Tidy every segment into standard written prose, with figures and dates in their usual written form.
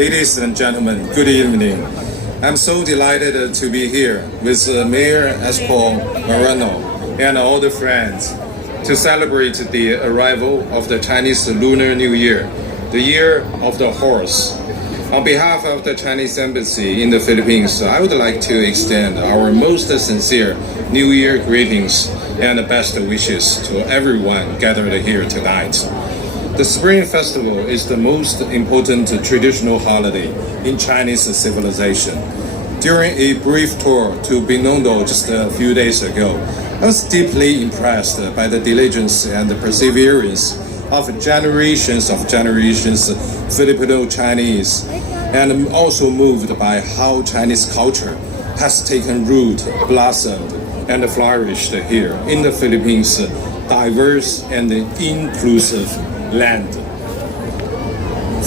Ladies and gentlemen, good evening. I'm so delighted to be here with Mayor Espo Moreno and all the friends to celebrate the arrival of the Chinese Lunar New Year, the Year of the Horse. On behalf of the Chinese Embassy in the Philippines, I would like to extend our most sincere New Year greetings and best wishes to everyone gathered here tonight. The Spring Festival is the most important traditional holiday in Chinese civilization. During a brief tour to Binondo just a few days ago, I was deeply impressed by the diligence and the perseverance of generations Filipino Chinese, and also moved by how Chinese culture has taken root, blossomed, and flourished here in the Philippines' diverse and inclusive land.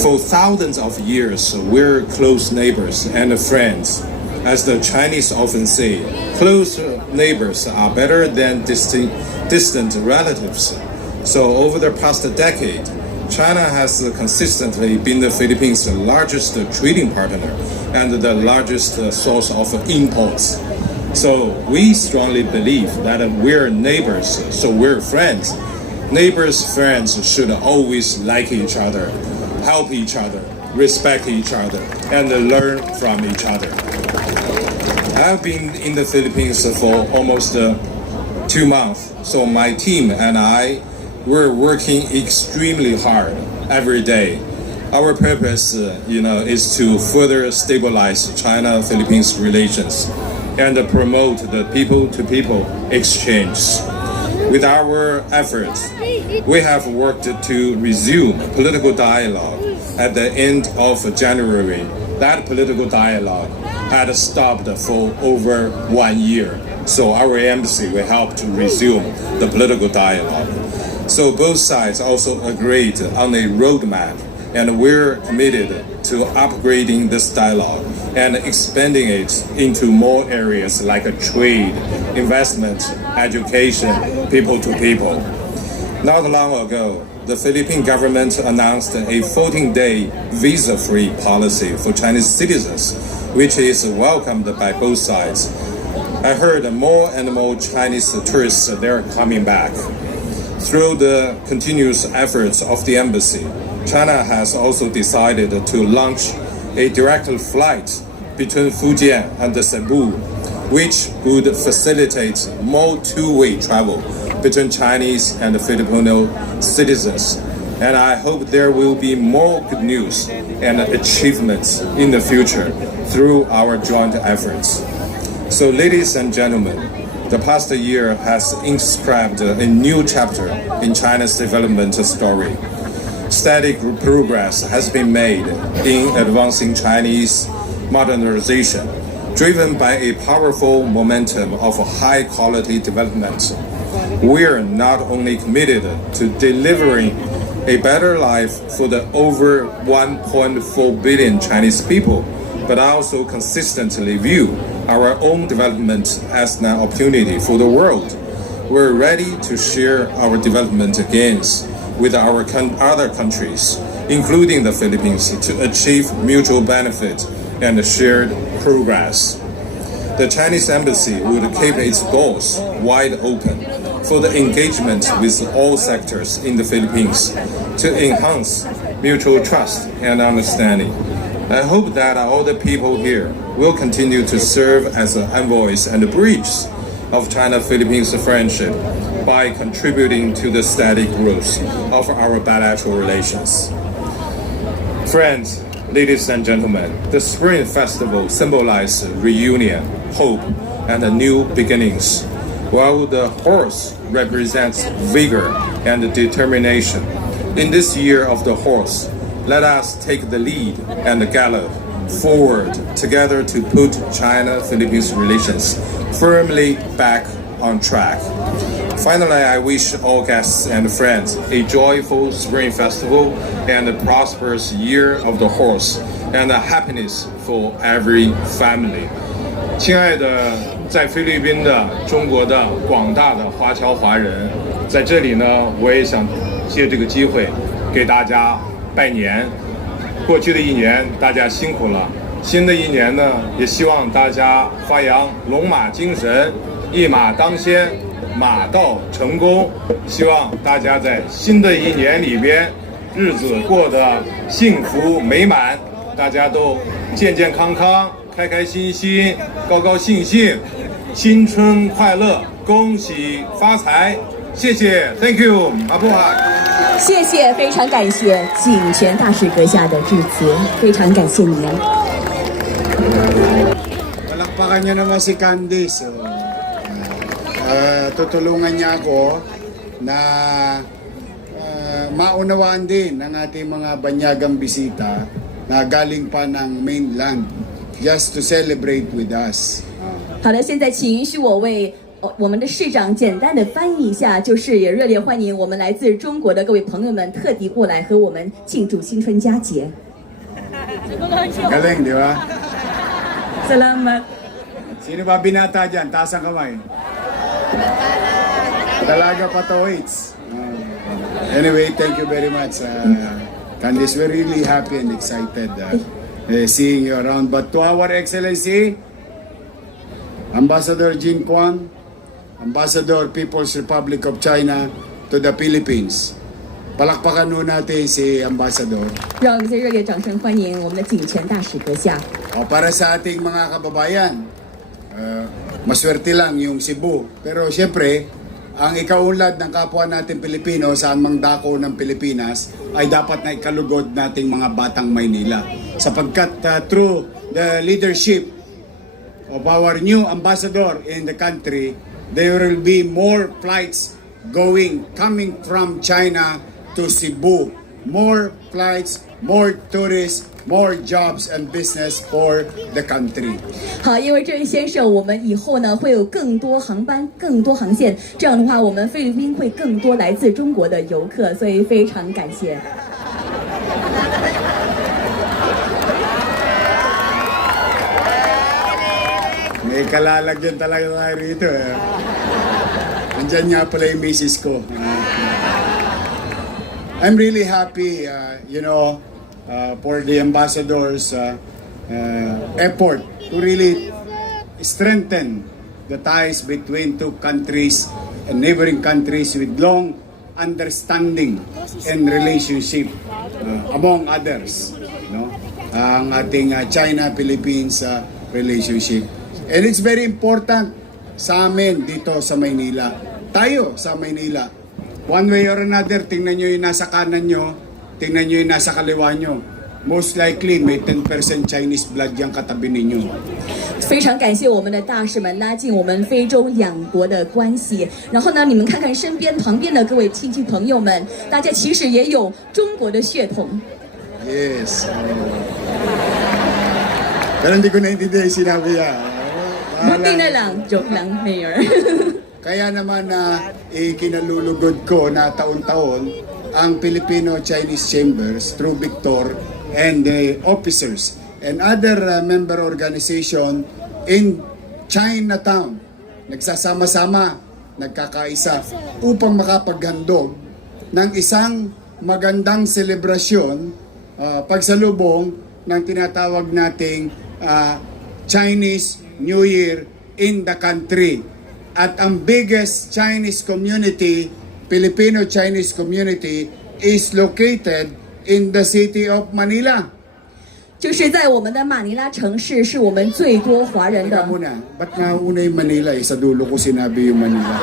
For thousands of years, we're close neighbors and friends. As the Chinese often say, close neighbors are better than distant relatives. So over the past decade, China has consistently been the Philippines' largest trading partner and the largest source of imports. So we strongly believe that we're neighbors, so we're friends. Neighbors, friends should always like each other, help each other, respect each other, and learn from each other. I've been in the Philippines for almost 2 months, so my team and I were working extremely hard every day. Our purpose, is to further stabilize China-Philippines relations and promote the people-to-people exchange. With our efforts, we have worked to resume political dialogue at the end of January. That political dialogue had stopped for over 1 year. So our embassy will help to resume the political dialogue. So both sides also agreed on a roadmap, and we're committed to upgrading this dialogue and expanding it into more areas like trade, investment, education, people to people. Not long ago, the Philippine government announced a 14-day visa-free policy for Chinese citizens, which is welcomed by both sides. I heard more and more Chinese tourists they're coming back. Through the continuous efforts of the embassy, China has also decided to launch a direct flight between Fujian and Cebu, which would facilitate more two-way travel between Chinese and Filipino citizens. And I hope there will be more good news and achievements in the future through our joint efforts. So, ladies and gentlemen, the past year has inscribed a new chapter in China's development story. Steady progress has been made in advancing Chinese modernization, driven by a powerful momentum of high-quality development. We are not only committed to delivering a better life for the over 1.4 billion Chinese people, but also consistently view our own development as an opportunity for the world. We're ready to share our development gains with our other countries, including the Philippines, to achieve mutual benefit and shared progress. The Chinese embassy would keep its doors wide open for the engagement with all sectors in the Philippines to enhance mutual trust and understanding. I hope that all the people here will continue to serve as envoys and bridges of China-Philippines friendship by contributing to the steady growth of our bilateral relations. Friends, ladies and gentlemen, the Spring Festival symbolizes reunion, hope, and new beginnings, while the horse represents vigor and determination. In this year of the horse, let us take the lead and gallop forward together to put China-Philippines relations firmly back on track. Finally, I wish all guests and friends a joyful Spring Festival and a prosperous Year of the Horse and a happiness for every family. 亲爱的在菲律宾的中国的广大的华侨华人，在这里呢，我也想借这个机会给大家拜年，恭过去的一年大家辛苦了，新的一年呢，也希望大家发扬龙马精神，一马当先，马到成功。希望大家在新的一年里边，日子过得幸福美满，大家都健健康康、开开心心、高高兴兴，新春快乐，恭喜发财！谢谢 ，Thank you， 马布哈。谢谢，非常感谢景泉大使阁下的致辞，非常感谢您。 Palakpakan niyo naman si Candice. Tutulungan niya ako na maunawaan din ng ating mga banyagang bisita na galing pa ng mainland just to celebrate with us. 好的，现在请允许我为我们的市长简单的翻译一下，就是也热烈欢迎我们来自中国的各位朋友们特地过来和我们庆祝新春佳节。 Galing, di ba? Salamat. Sino ba binata dyan? Taas ang kamay. Talaga pa to, waits. Anyway, thank you very much. Candice, we're really happy and excited seeing you around. But to our Excellency, Ambassador Jin Kwan, Ambassador People's Republic of China to the Philippines. Palakpakan nun natin si Ambassador. 让我们再热烈掌声欢迎我们的景泉大使阁下。 Para sa ating mga kababayan, maswerte lang yung Cebu. Pero siyempre, ang ikaunlad ng kapwa natin Pilipino saan mang dako ng Pilipinas ay dapat na ikalugod nating mga batang Maynila. Sapagkat through the leadership of our new ambassador in the country, there will be more flights coming from China to Cebu. More flights, more tourists, more jobs and business for the country. 好，因为这位先生，我们以后呢会有更多航班、更多航线，这样的话，我们菲律宾会更多来自中国的游客，所以非常感谢。 May kalalagyan talaga tayo rito. Andyan nga pala yung misis ko. I'm really happy, for the ambassador's effort to really strengthen the ties between two countries and neighboring countries with long understanding and relationship, among others. No? Ang ating China-Philippines relationship. And it's very important sa amin dito sa Maynila. Tayo sa Maynila. One way or another, tingnan nyo yung nasa kanan nyo, tingnan nyo yung nasa kaliwa nyo. Most likely, may 10% Chinese blood yung katabi ninyo. 非常感谢我们的大使们拉近我们非洲两国的关系。然后呢，你们看看身边旁边的各位亲戚朋友们，大家其实也有中国的血统。 Yes. Pero hindi ko naintindihan yung sinabi niya. 不定那两种两美儿。 Kaya naman na ikinalulugod ko na taon-taon ang Filipino-Chinese Chambers through Victor and the officers and other member organization in Chinatown. Nagsasama-sama, nagkakaisa upang makapaghandog ng isang magandang selebrasyon pagsalubong ng tinatawag nating Chinese New Year in the country. At ang biggest Chinese community, Filipino-Chinese community, is located in the city of Manila. 就是在我们的马尼拉城市，是我们最多华人 Teka 的。 muna, ba't nauna yung Manila? Sa dulo ko sinabi yung Manila.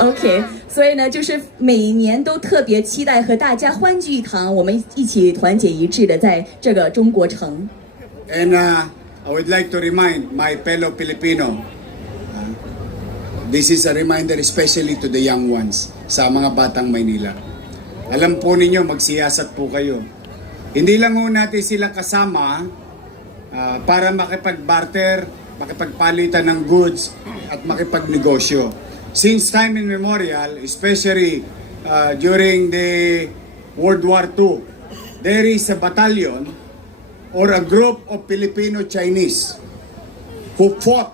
OK，所以呢，就是每年都特别期待和大家欢聚一堂，我们一起团结一致的在这个中国城。 And I would like to remind my fellow Filipino, this is a reminder especially to the young ones, sa mga batang Maynila. Alam po ninyo, magsiyasat po kayo. Hindi lang ho natin sila kasama para makipag-barter, makipagpalitan ng goods at makipagnegosyo. Since time immemorial, especially during the World War II, there is a battalion or a group of Filipino-Chinese who fought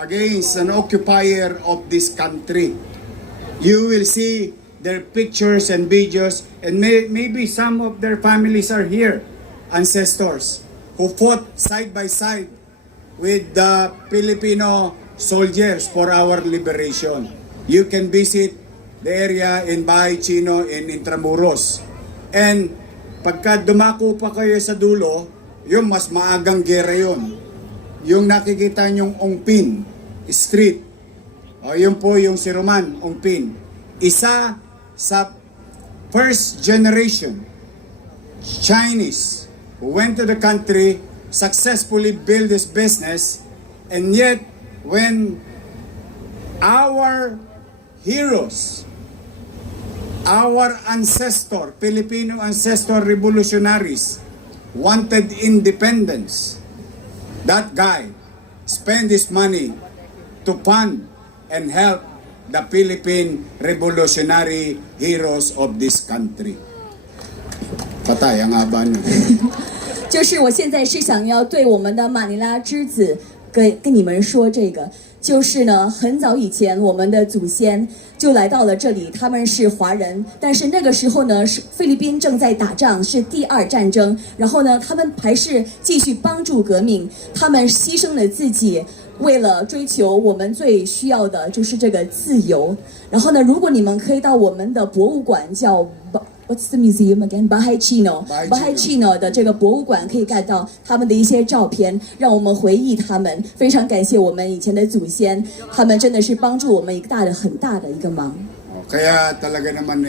against an occupier of this country. You will see their pictures and videos, and maybe some of their families are here, ancestors who fought side by side with the Filipino soldiers for our liberation. You can visit the area in Bahay Chino in Intramuros. And pagka dumako pa kayo sa dulo, yung mas maagang gera yun. Yung nakikita nyong Ongpin Street, o yun po yung si Roman Ongpin. Isa sa first generation Chinese who went to the country, successfully built this business, and yet when our heroes, our ancestor, Filipino ancestor revolutionaries wanted independence, that guy spent his money to fund and help the Philippine revolutionary heroes of this country. Patay ang haba niyo. 就是我现在是想要对我们的马尼拉之子跟你们说这个，就是呢，很早以前我们的祖先就来到了这里，他们是华人，但是那个时候呢，是菲律宾正在打仗，是第二战争，然后呢，他们还是继续帮助革命，他们牺牲了自己。为了追求我们最需要的就是这个自由，然后呢，如果你们可以到我们的博物馆叫 What's the museum again? Bahay Chino 的这个博物馆可以看到他们的一些照片，让我们回忆他们。非常感谢我们以前的祖先，他们真的是帮助我们很大的一个忙。 Kaya talaga naman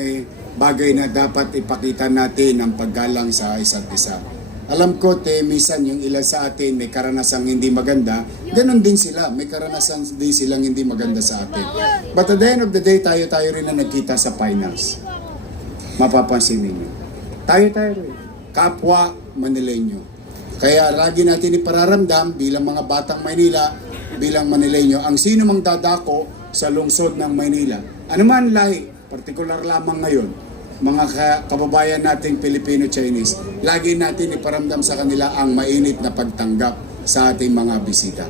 bagay na dapat ipakita natin ang paggalang sa isa't isa. Alam ko, minsan yung ilan sa atin may karanasang hindi maganda, ganun din sila, may karanasan din silang hindi maganda sa atin. But at the end of the day, tayo rin na nagkita sa finals. Mapapansin ninyo. Tayo rin. Kapwa Manileño. Kaya lagi natin ipararamdam bilang mga batang Maynila, bilang Manileño, ang sino mang dadako sa lungsod ng Maynila. Ano man lahi, partikular lamang ngayon, mga kababayan nating Filipino-Chinese, lagi natin iparamdam sa kanila ang mainit na pagtanggap sa ating mga bisita.